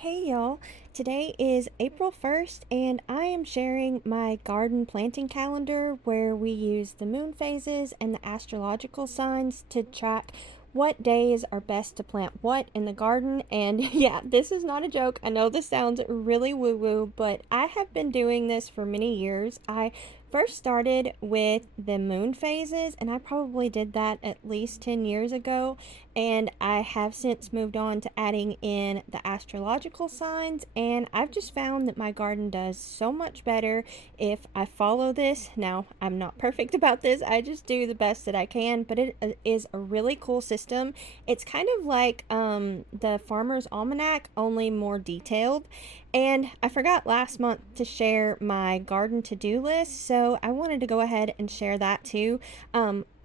Hey y'all, today is April 1st and I am sharing my garden planting calendar where we use the moon phases and the astrological signs to track what days are best to plant what in the garden. And yeah, this is not a joke. I know this sounds really woo woo, but I have been doing this for many years. I first started with the moon phases and I probably did that at least 10 years ago, and I have since moved on to adding in the astrological signs, and I've just found that my garden does so much better if I follow this. Now, I'm not perfect about this. I just do the best that I can, but it is a really cool system. It's kind of like the Farmer's Almanac, only more detailed. And I forgot last month to share my garden to-do list, so I wanted to go ahead and share that too.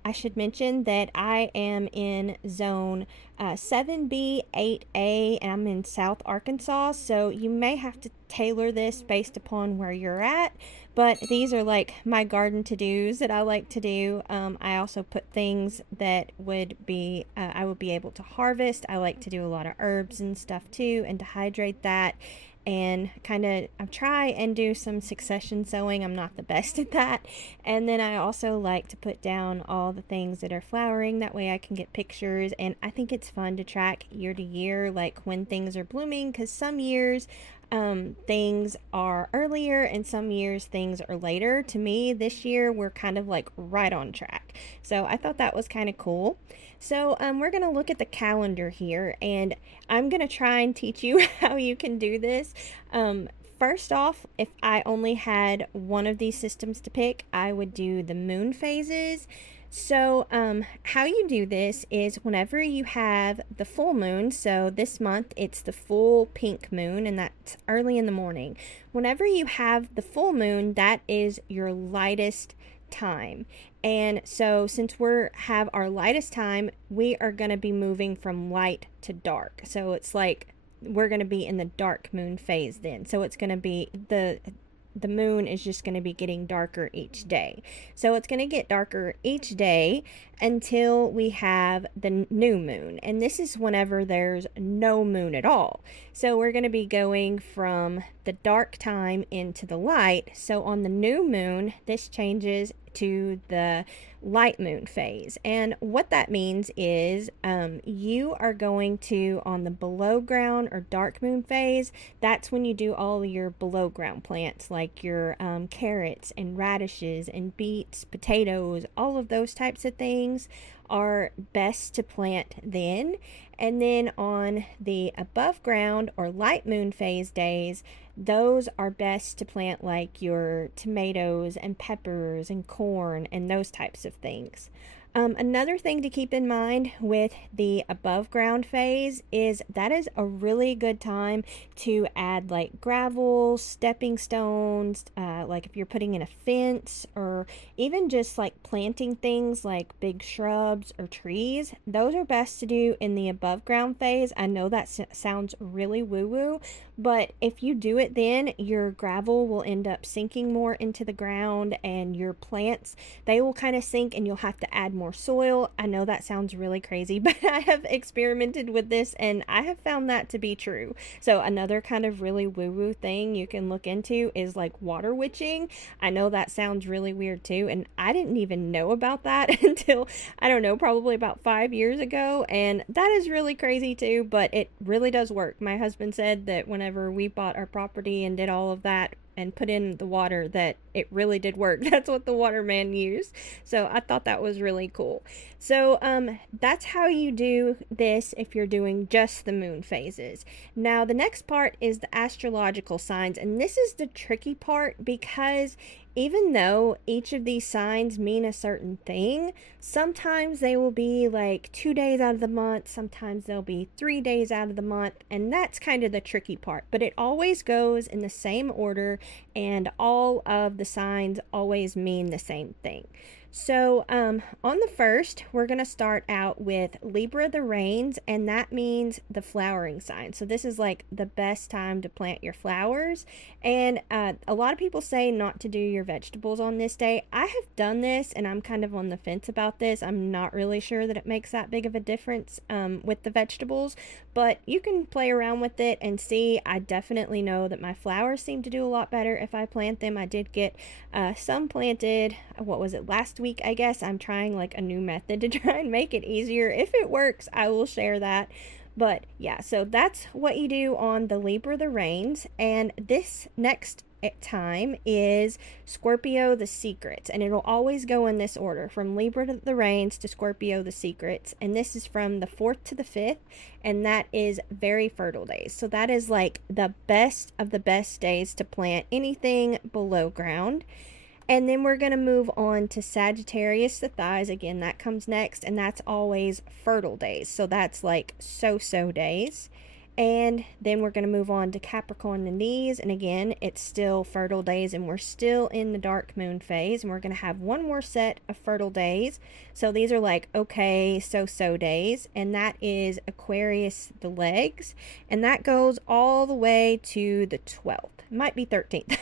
I should mention that I am in zone 7B, 8A, and I'm in South Arkansas, so you may have to tailor this based upon where you're at, but these are like my garden to-dos that I like to do. I also put things that would be, I would be able to harvest. I like to do a lot of herbs and stuff too, and to hydrate that and kind of I try and do some succession sowing. I'm not the best at that. And then I also like to put down all the things that are flowering. That way I can get pictures, and I think it's fun to track year to year, like when things are blooming, because some years things are earlier and some years things are later. To me, this year we're kind of like right on track. So I thought that was kind of cool. So we're going to look at the calendar here, and I'm going to try and teach you how you can do this. First off, if I only had one of these systems to pick, I would do the moon phases. So, how you do this is whenever you have the full moon, so this month it's the full pink moon, and that's early in the morning. Whenever you have the full moon, that is your lightest time. And so, since we have our lightest time, we are going to be moving from light to dark. So, it's like we're going to be in the dark moon phase then. So, it's going to be the moon is just going to be getting darker each day. So it's going to get darker each day until we have the new moon. And this is whenever there's no moon at all. So we're going to be going from the dark time into the light. So on the new moon, this changes to the light moon phase. And what that means is you are going to, on the below ground or dark moon phase, that's when you do all your below ground plants like your carrots and radishes and beets, potatoes, all of those types of things are best to plant then. And then on the above ground or light moon phase days, those are best to plant like your tomatoes and peppers and corn and those types of things. Another thing to keep in mind with the above ground phase is that is a really good time to add like gravel, stepping stones, like if you're putting in a fence, or even just like planting things like big shrubs or trees. Those are best to do in the above ground phase. I know that sounds really woo woo, but if you do it then, your gravel will end up sinking more into the ground, and your plants, they will kind of sink and you'll have to add more soil. I know that sounds really crazy, but I have experimented with this and I have found that to be true. So another kind of really woo-woo thing you can look into is like water witching. I know that sounds really weird too, and I didn't even know about that until, I don't know, probably about 5 years ago, and that is really crazy too, but it really does work. My husband said that whenever we bought our property and did all of that and put in the water, that it really did work. That's what the waterman used. So I thought that was really cool. So that's how you do this if you're doing just the moon phases. Now the next part is the astrological signs, and this is the tricky part because even though each of these signs mean a certain thing, sometimes they will be like 2 days out of the month, sometimes they'll be 3 days out of the month, and that's kind of the tricky part. But it always goes in the same order, and all of the signs always mean the same thing. So, on the first, we're going to start out with Libra the Rains, and that means the flowering sign. So, this is like the best time to plant your flowers. And a lot of people say not to do your vegetables on this day. I have done this, and I'm kind of on the fence about this. I'm not really sure that it makes that big of a difference with the vegetables, but you can play around with it and see. I definitely know that my flowers seem to do a lot better if I plant them. I did get some planted, what was it, last week, I guess. I'm trying like a new method to try and make it easier. If it works, I will share that. But yeah, so that's what you do on the Libra the Rains. And this next time is Scorpio the Secrets, and it'll always go in this order from Libra to the Rains to Scorpio the Secrets, and this is from the 4th to the 5th, and that is very fertile days. So that is like the best of the best days to plant anything below ground. And then we're going to move on to Sagittarius the Thighs. Again, that comes next, and that's always fertile days. So that's like so days. And then we're going to move on to Capricorn the Knees. And again, it's still fertile days, and we're still in the dark moon phase. And we're going to have one more set of fertile days. So these are like okay, so days. And that is Aquarius the Legs. And that goes all the way to the 12th. It might be 13th.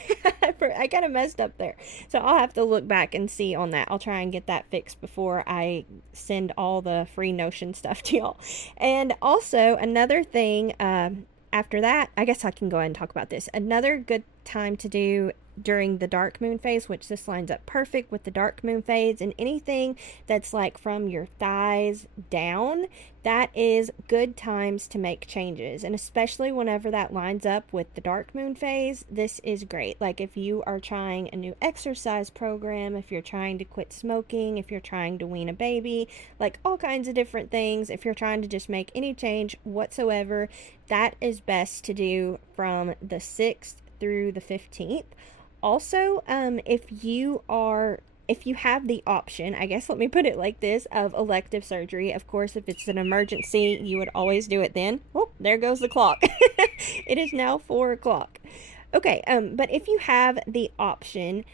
I kind of messed up there. So I'll have to look back and see on that. I'll try and get that fixed before I send all the free Notion stuff to y'all. And also, another thing, after that, I guess I can go ahead and talk about this. Another good time to do during the dark moon phase, which this lines up perfect with the dark moon phase, and anything that's like from your thighs down, that is good times to make changes. And especially whenever that lines up with the dark moon phase, this is great. Like if you are trying a new exercise program, if you're trying to quit smoking, if you're trying to wean a baby, like all kinds of different things, if you're trying to just make any change whatsoever, that is best to do from the 6th through the 15th. Also, if you have the option, I guess let me put it like this, of elective surgery, of course, if it's an emergency, you would always do it then. Oh, there goes the clock. It is now 4 o'clock. Okay, but if you have the option,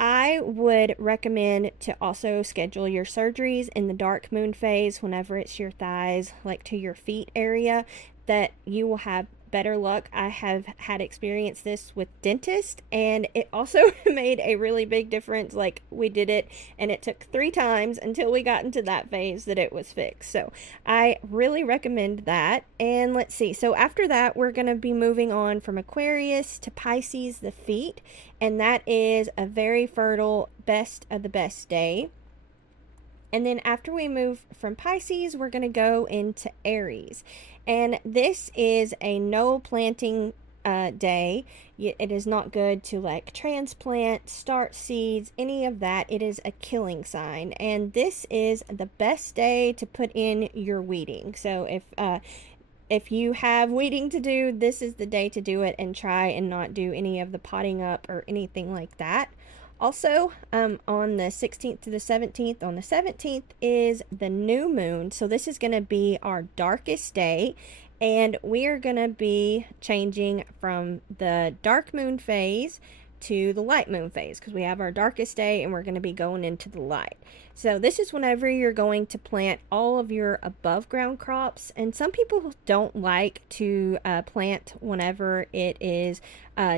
I would recommend to also schedule your surgeries in the dark moon phase whenever it's your thighs, like to your feet area, that you will have better luck. I have had experienced this with dentists, and it also made a really big difference. Like we did it, and it took 3 times until we got into that phase that it was fixed. So I really recommend that. And let's see, so after that, we're going to be moving on from Aquarius to Pisces the feet, and that is a very fertile, best of the best day. And then after we move from Pisces, we're going to go into Aries. And this is a no planting day. It is not good to like transplant, start seeds, any of that. It is a killing sign. And this is the best day to put in your weeding. So if you have weeding to do, this is the day to do it, and try and not do any of the potting up or anything like that. Also, on the 16th to the 17th, on the 17th is the new moon. So this is going to be our darkest day, and we are going to be changing from the dark moon phase to the light moon phase, because we have our darkest day and we're going to be going into the light. So this is whenever you're going to plant all of your above ground crops, and some people don't like to plant whenever it is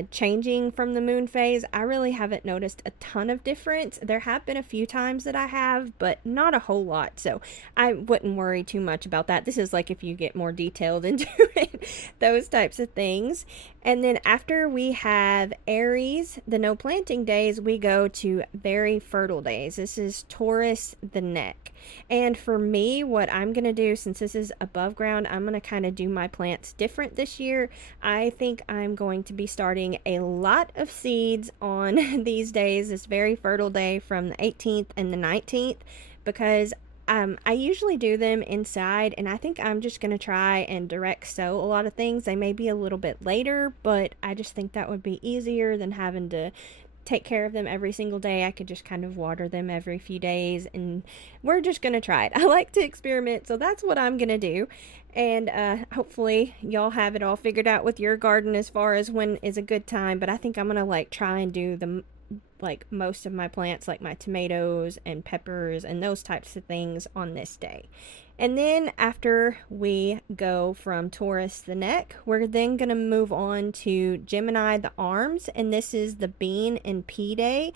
changing from the moon phase. I really haven't noticed a ton of difference. There have been a few times that I have, but not a whole lot, so I wouldn't worry too much about that. This is like if you get more detailed into it, those types of things. And then after we have Aries, the no planting days, we go to very fertile days. This is Taurus the neck. And for me, what I'm going to do, since this is above ground, I'm going to kind of do my plants different this year. I think I'm going to be starting a lot of seeds on these days, this very fertile day from the 18th and the 19th, because I usually do them inside, and I think I'm just going to try and direct sow a lot of things. They may be a little bit later, but I just think that would be easier than having to take care of them every single day. I could just kind of water them every few days, and we're just going to try it. I like to experiment, so that's what I'm going to do. And hopefully y'all have it all figured out with your garden as far as when is a good time, but I think I'm going to like try and do like most of my plants, like my tomatoes and peppers and those types of things, on this day. And then after we go from Taurus the neck, we're then going to move on to Gemini the arms, and this is the bean and pea day.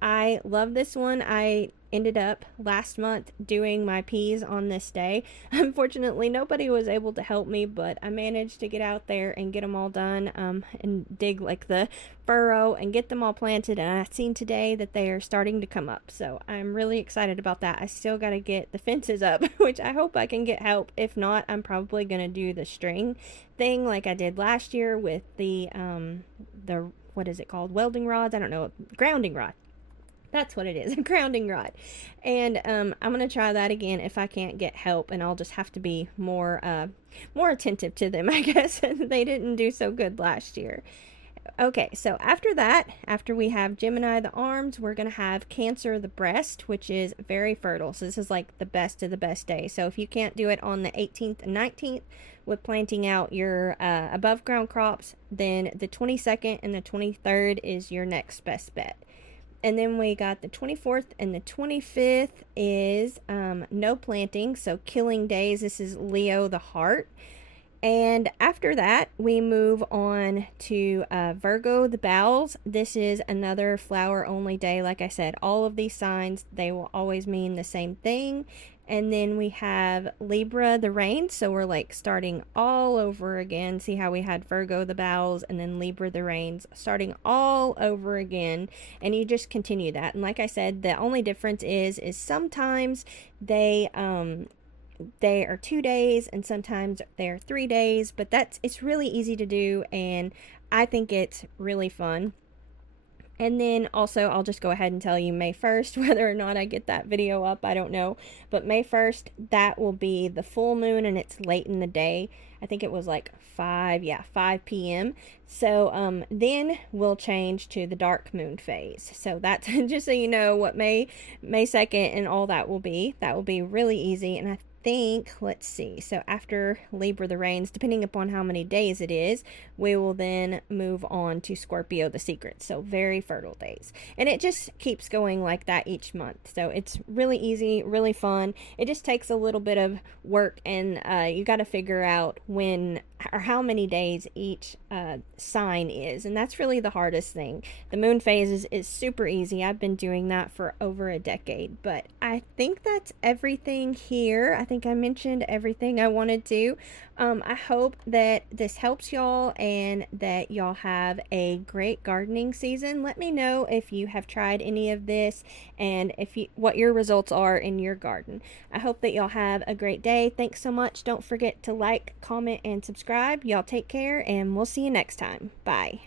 I love this one. I ended up last month doing my peas on this day. Unfortunately, nobody was able to help me, but I managed to get out there and get them all done, and dig like the furrow and get them all planted. And I've seen today that they are starting to come up, so I'm really excited about that. I still got to get the fences up, which I hope I can get help. If not, I'm probably going to do the string thing like I did last year with the what is it called, welding rods, I don't know, grounding rod. That's what it is, a grounding rod. And I'm going to try that again if I can't get help, and I'll just have to be more attentive to them, I guess. They didn't do so good last year. Okay, so after that, after we have Gemini the arms, we're going to have Cancer the breast, which is very fertile. So this is like the best of the best day. So if you can't do it on the 18th and 19th with planting out your above ground crops, then the 22nd and the 23rd is your next best bet. And then we got the 24th and the 25th is no planting, so killing days. This is Leo the heart. And after that, we move on to Virgo the bowels. This is another flower only day. Like I said, all of these signs, they will always mean the same thing. And then we have Libra the rain, so we're like starting all over again. See how we had Virgo the bowels and then Libra the rains, starting all over again. And you just continue that. And like I said, the only difference is sometimes they are 2 days and sometimes they're 3 days, but it's really easy to do, and I think it's really fun. And then also, I'll just go ahead and tell you May 1st, whether or not I get that video up, I don't know. But May 1st, that will be the full moon, and it's late in the day. I think it was like 5 p.m. So then we'll change to the dark moon phase. So that's just so you know what May 2nd and all that will be. That will be really easy, and I think, let's see, so after Libra the rains, depending upon how many days it is, we will then move on to Scorpio the secret. So very fertile days, and it just keeps going like that each month. So it's really easy, really fun. It just takes a little bit of work, and you got to figure out when or how many days each sign is, and that's really the hardest thing. The moon phases is super easy. I've been doing that for over a decade, but I think that's everything here. I think I mentioned everything I wanted to. I hope that this helps y'all and that y'all have a great gardening season. Let me know if you have tried any of this and what your results are in your garden. I hope that y'all have a great day. Thanks so much. Don't forget to like, comment, and subscribe. Y'all take care, and we'll see you next time. Bye.